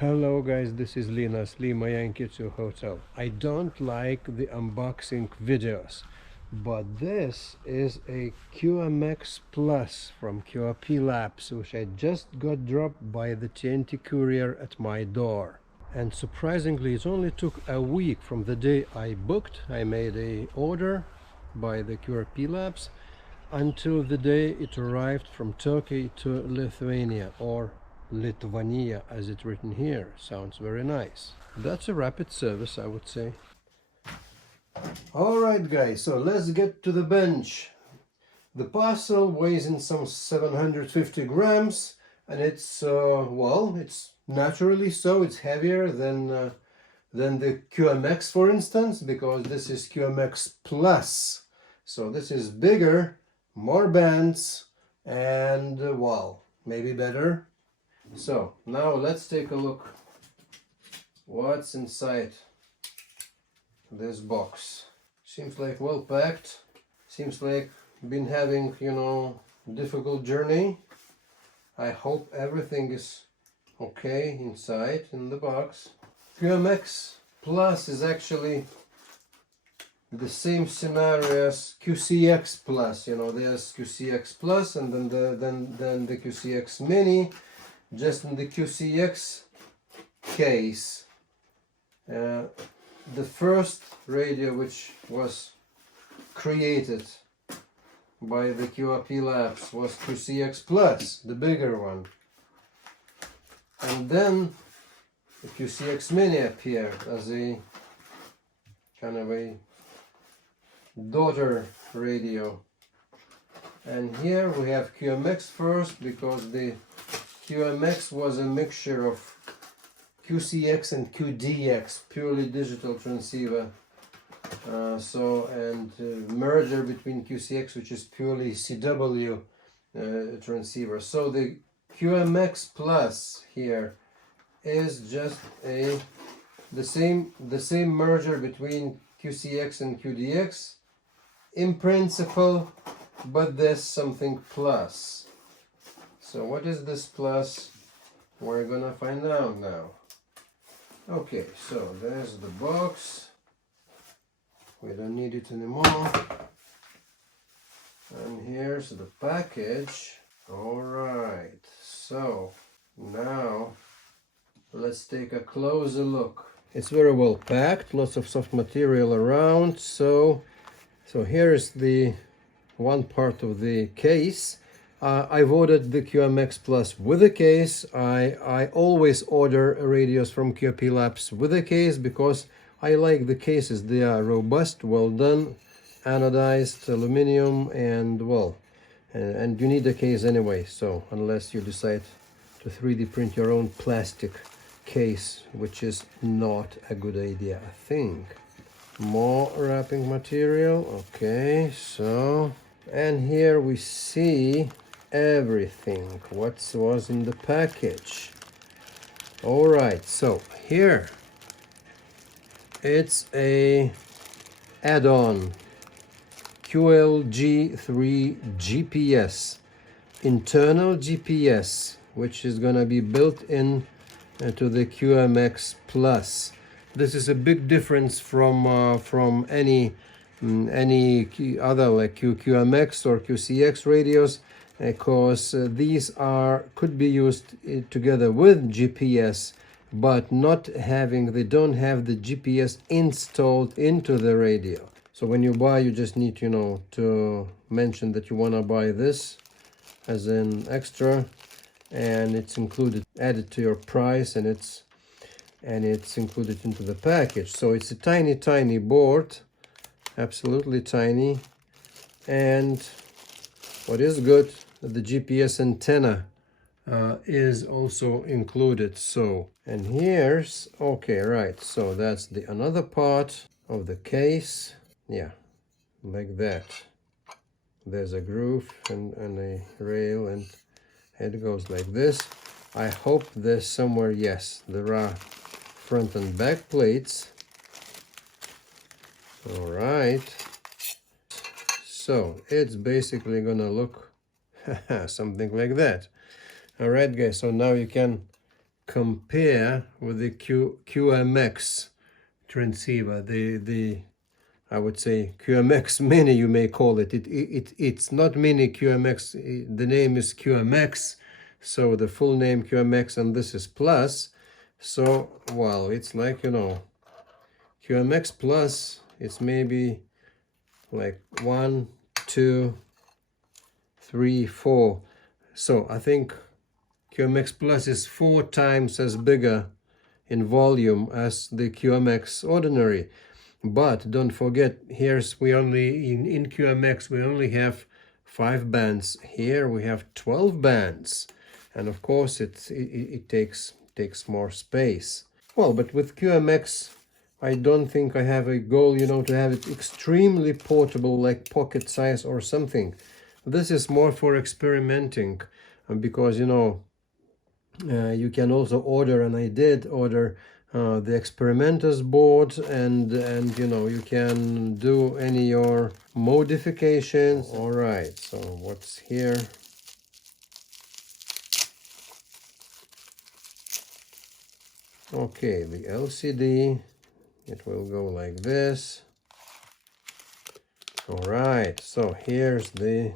Hello guys, this is Linas Lima Yankee Hotel. I don't like the unboxing videos, but this is a QMX Plus from QRP-Labs, which I just got dropped by the TNT courier at my door. And surprisingly, it only took a week from the day I booked. I made a order by the QRP-Labs until the day it arrived from Turkey to Lithuania, or Lithuania as it's written here. Sounds very nice. That's a rapid service, I would say. Alright guys, so let's get to the bench. The parcel weighs in some 750 grams and it's, well, it's naturally so. It's heavier than the QMX, for instance, because this is QMX Plus. So this is bigger, more bands, and well, maybe better. So now let's take a look what's inside this box. Seems like well packed. Seems like been having, difficult journey. I hope everything is okay inside in the box. QMX Plus is actually the same scenario as QCX Plus. There's QCX Plus and then the QCX-mini. Just in the QCX case, the first radio which was created by the QRP-Labs was QCX Plus, the bigger one. And then the QCX-mini appeared as a kind of a daughter radio. And here we have QMX first, because the QMX was a mixture of QCX and QDX, purely digital transceiver. Merger between QCX, which is purely CW transceiver. So the QMX Plus here is just the same merger between QCX and QDX in principle, but there's something plus. So what is this plus? We're gonna find out now. Okay, so there's the box. We don't need it anymore. And here's the package. Alright, so now let's take a closer look. It's very well packed, lots of soft material around. So here is the one part of the case. I've ordered the QMX Plus with a case. I always order radios from QRP-Labs with a case because I like the cases. They are robust, well done, anodized aluminum, and well, and you need a case anyway. So unless you decide to 3D print your own plastic case, which is not a good idea, I think. More wrapping material. Okay, so, and here we see everything what was in the package. All right, so here it's a add-on QLG3 GPS, internal GPS, which is gonna be built in to the QMX Plus. This is a big difference from any other like QMX or QCX radios, because these could be used together with GPS, but they don't have the GPS installed into the radio. So when you buy, you just need to mention that you want to buy this as an extra, and it's included, added to your price, and it's included into the package. So it's a tiny board, absolutely tiny. And what is good, the GPS antenna is also included. So, and here's, okay, right, so that's another part of the case. Yeah, like that. There's a groove and a rail, and it goes like this. I hope there's somewhere, yes, there are front and back plates. All right, so it's basically gonna look something like that. All right guys, so now you can compare with the QMX transceiver, the I would say QMX-mini, you may call it. It's not mini QMX, the name is QMX, so the full name QMX, and this is Plus. So, well, it's like, you know, QMX Plus, it's maybe like 1, 2, 3, 4. So I think QMX Plus is 4 times as bigger in volume as the QMX ordinary. But don't forget, here's we only in QMX we only have 5 bands. Here we have 12 bands, and of course it takes more space. Well, but with QMX, I don't think I have a goal, you know, to have it extremely portable, like pocket size or something. This is more for experimenting, because, you know, you can also order, and I did order the experimenters board, and you know, you can do any your modifications. All right, so what's here? Okay, the LCD, it will go like this. All right, so here's the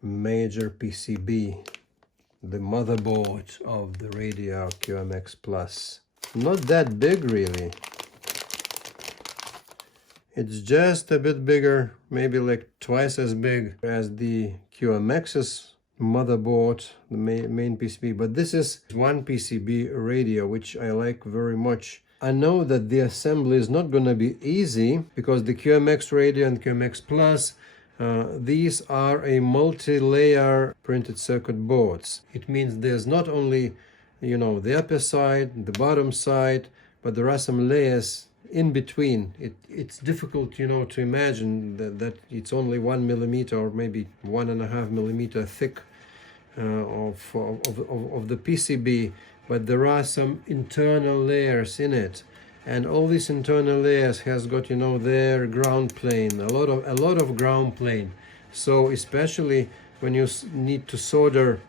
major PCB, the motherboard of the radio QMX Plus. Not that big really. It's just a bit bigger, maybe like twice as big as the QMX's motherboard, the main PCB, but this is one PCB radio, which I like very much. I know that the assembly is not going to be easy, because the QMX radio and QMX Plus, these are a multi-layer printed circuit boards. It means there's not only, you know, the upper side, the bottom side, but there are some layers in between. It's difficult, you know, to imagine that it's only 1 millimeter or maybe 1.5 millimeter thick of the PCB, but there are some internal layers in it, and all these internal layers has got, you know, their ground plane, a lot of ground plane. So especially when you need to solder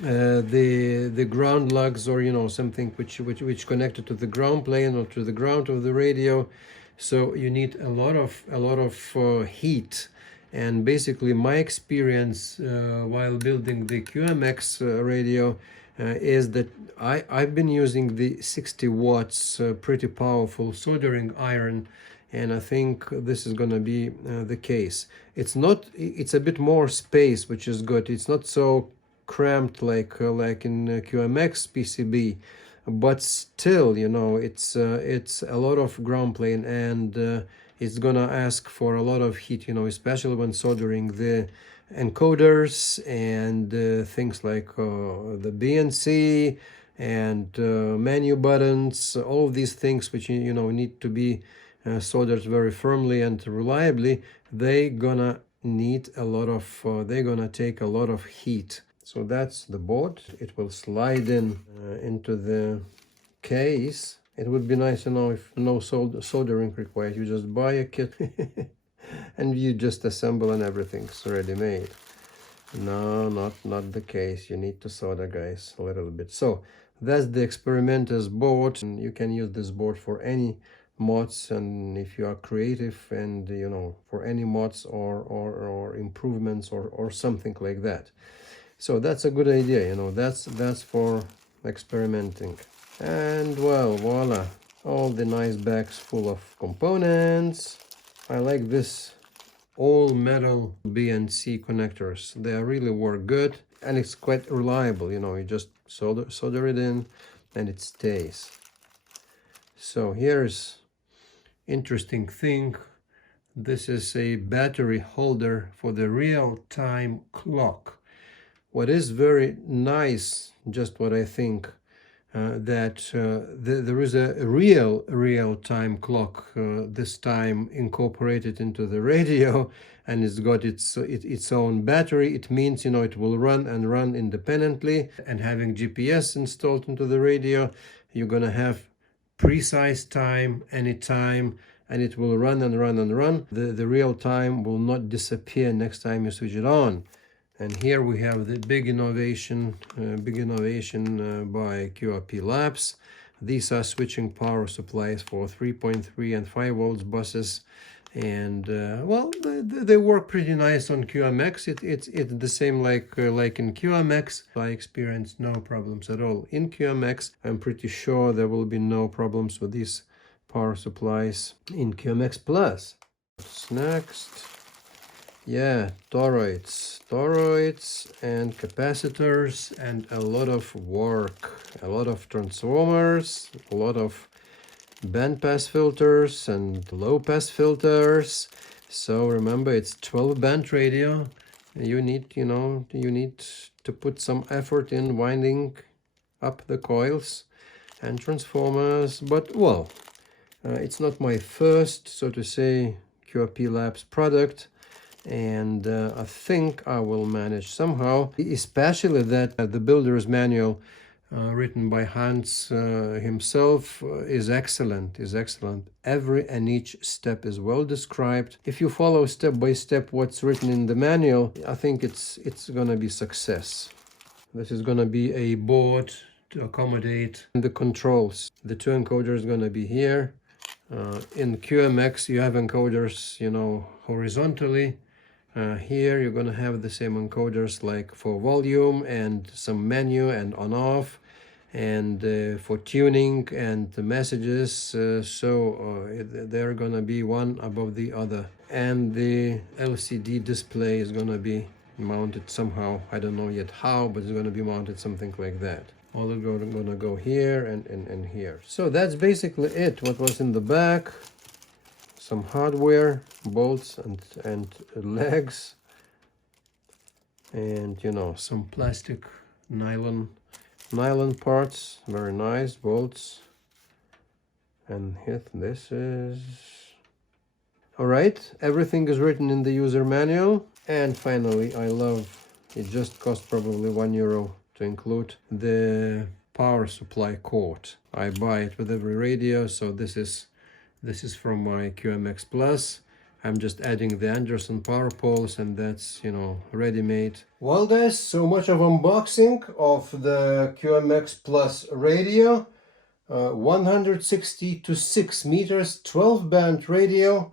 the ground lugs, or, you know, something which connected to the ground plane or to the ground of the radio, so you need a lot of heat. And basically my experience while building the QMX radio is that I've been using the 60 watts pretty powerful soldering iron, and I think this is gonna be the case. It's a bit more space, which is good. It's not so cramped like in QMX PCB, but still, you know, it's a lot of ground plane, and it's gonna ask for a lot of heat, you know, especially when soldering the encoders and things like the BNC and menu buttons, all of these things which, you know, need to be soldered very firmly and reliably. They're gonna take a lot of heat. So that's the board. It will slide into the case. It would be nice to know if no soldering required. You just buy a kit and you just assemble and everything's ready made. No, not the case. You need to solder, guys, a little bit. So that's the experimenter's board, and you can use this board for any mods, and if you are creative, and, you know, for any mods or improvements or something like that. So that's a good idea, you know, that's for experimenting. And well, voila, all the nice bags full of components. I like this all metal BNC connectors. They really work good, and it's quite reliable, you know, you just solder it in and it stays. So here's interesting thing. This is a battery holder for the real-time clock. What is very nice, just what I think, that there is a real-time clock, this time incorporated into the radio, and it's got its own battery. It means, you know, it will run independently, and having GPS installed into the radio, you're gonna have precise time, anytime, and it will run and run and run. The real time will not disappear next time you switch it on. And here we have the big innovation by QRP-Labs. These are switching power supplies for 3.3 and 5 volts buses, and well, they work pretty nice on QMX. It's the same like in QMX. I experienced no problems at all in QMX. I'm pretty sure there will be no problems with these power supplies in QMX Plus. What's next? Yeah, toroids and capacitors, and a lot of work, a lot of transformers, a lot of band pass filters and low pass filters. So remember, it's 12 band radio. You need to put some effort in winding up the coils and transformers. But well, it's not my first, so to say, QRP-Labs product, and I think I will manage somehow, especially that the builder's manual written by Hans himself is excellent. Every and each step is well described. If you follow step by step what's written in the manual, I think it's gonna be success. This is gonna be a board to accommodate the controls. The two encoders gonna be here. In QMX you have encoders, horizontally. Here you're going to have the same encoders like for volume and some menu and on-off, and for tuning and the messages. They're going to be one above the other. And the LCD display is going to be mounted somehow. I don't know yet how, but it's going to be mounted something like that. All are going to go here and here. So that's basically it. What was in the back. Some hardware, bolts and legs, and some plastic nylon parts, very nice bolts. And here, this is all right. Everything is written in the user manual. And finally, I love it. Just cost probably €1 to include the power supply cord. I buy it with every radio, so this is from my QMX Plus. I'm just adding the Anderson power poles, and that's, ready-made. Well guys, so much of unboxing of the QMX Plus radio. 160 to 6 meters, 12 band radio,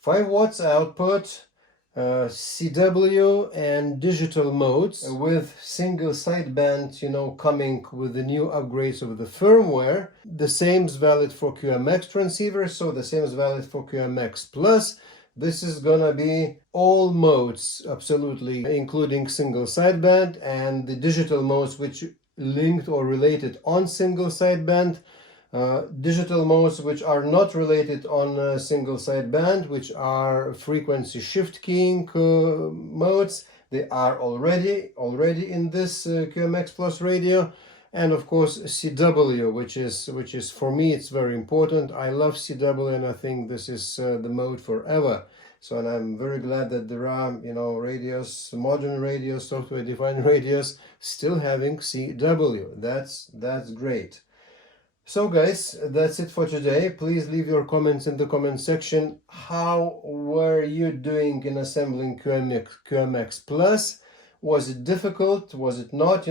5 watts output, CW and digital modes with single sideband, coming with the new upgrades of the firmware. The same is valid for QMX transceivers, so the same is valid for QMX Plus. This is gonna be all modes, absolutely, including single sideband and the digital modes which linked or related on single sideband. Digital modes which are not related on single sideband, which are frequency shift keying modes. They are already in this QMX Plus radio. And of course CW, which is for me, it's very important. I love CW, and I think this is the mode forever. So, and I'm very glad that there are radios, modern radios, software defined radios still having CW. That's great. So guys, that's it for today. Please leave your comments in the comment section. How were you doing in assembling QMX Plus? Was it difficult? Was it not?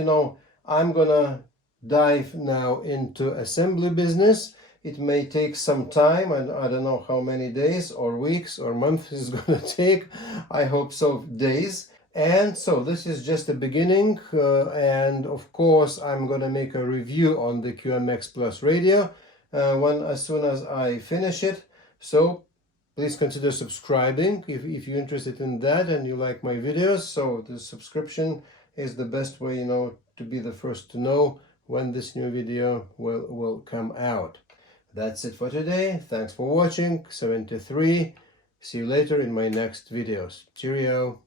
I'm gonna dive now into assembly business. It may take some time, and I don't know how many days or weeks or months it's gonna take. I hope so, days. And so this is just the beginning, and of course I'm gonna make a review on the QMX Plus radio as soon as I finish it. So please consider subscribing if you're interested in that and you like my videos. So the subscription is the best way, to be the first to know when this new video will come out. That's it for today. Thanks for watching. 73. See you later in my next videos. Cheerio.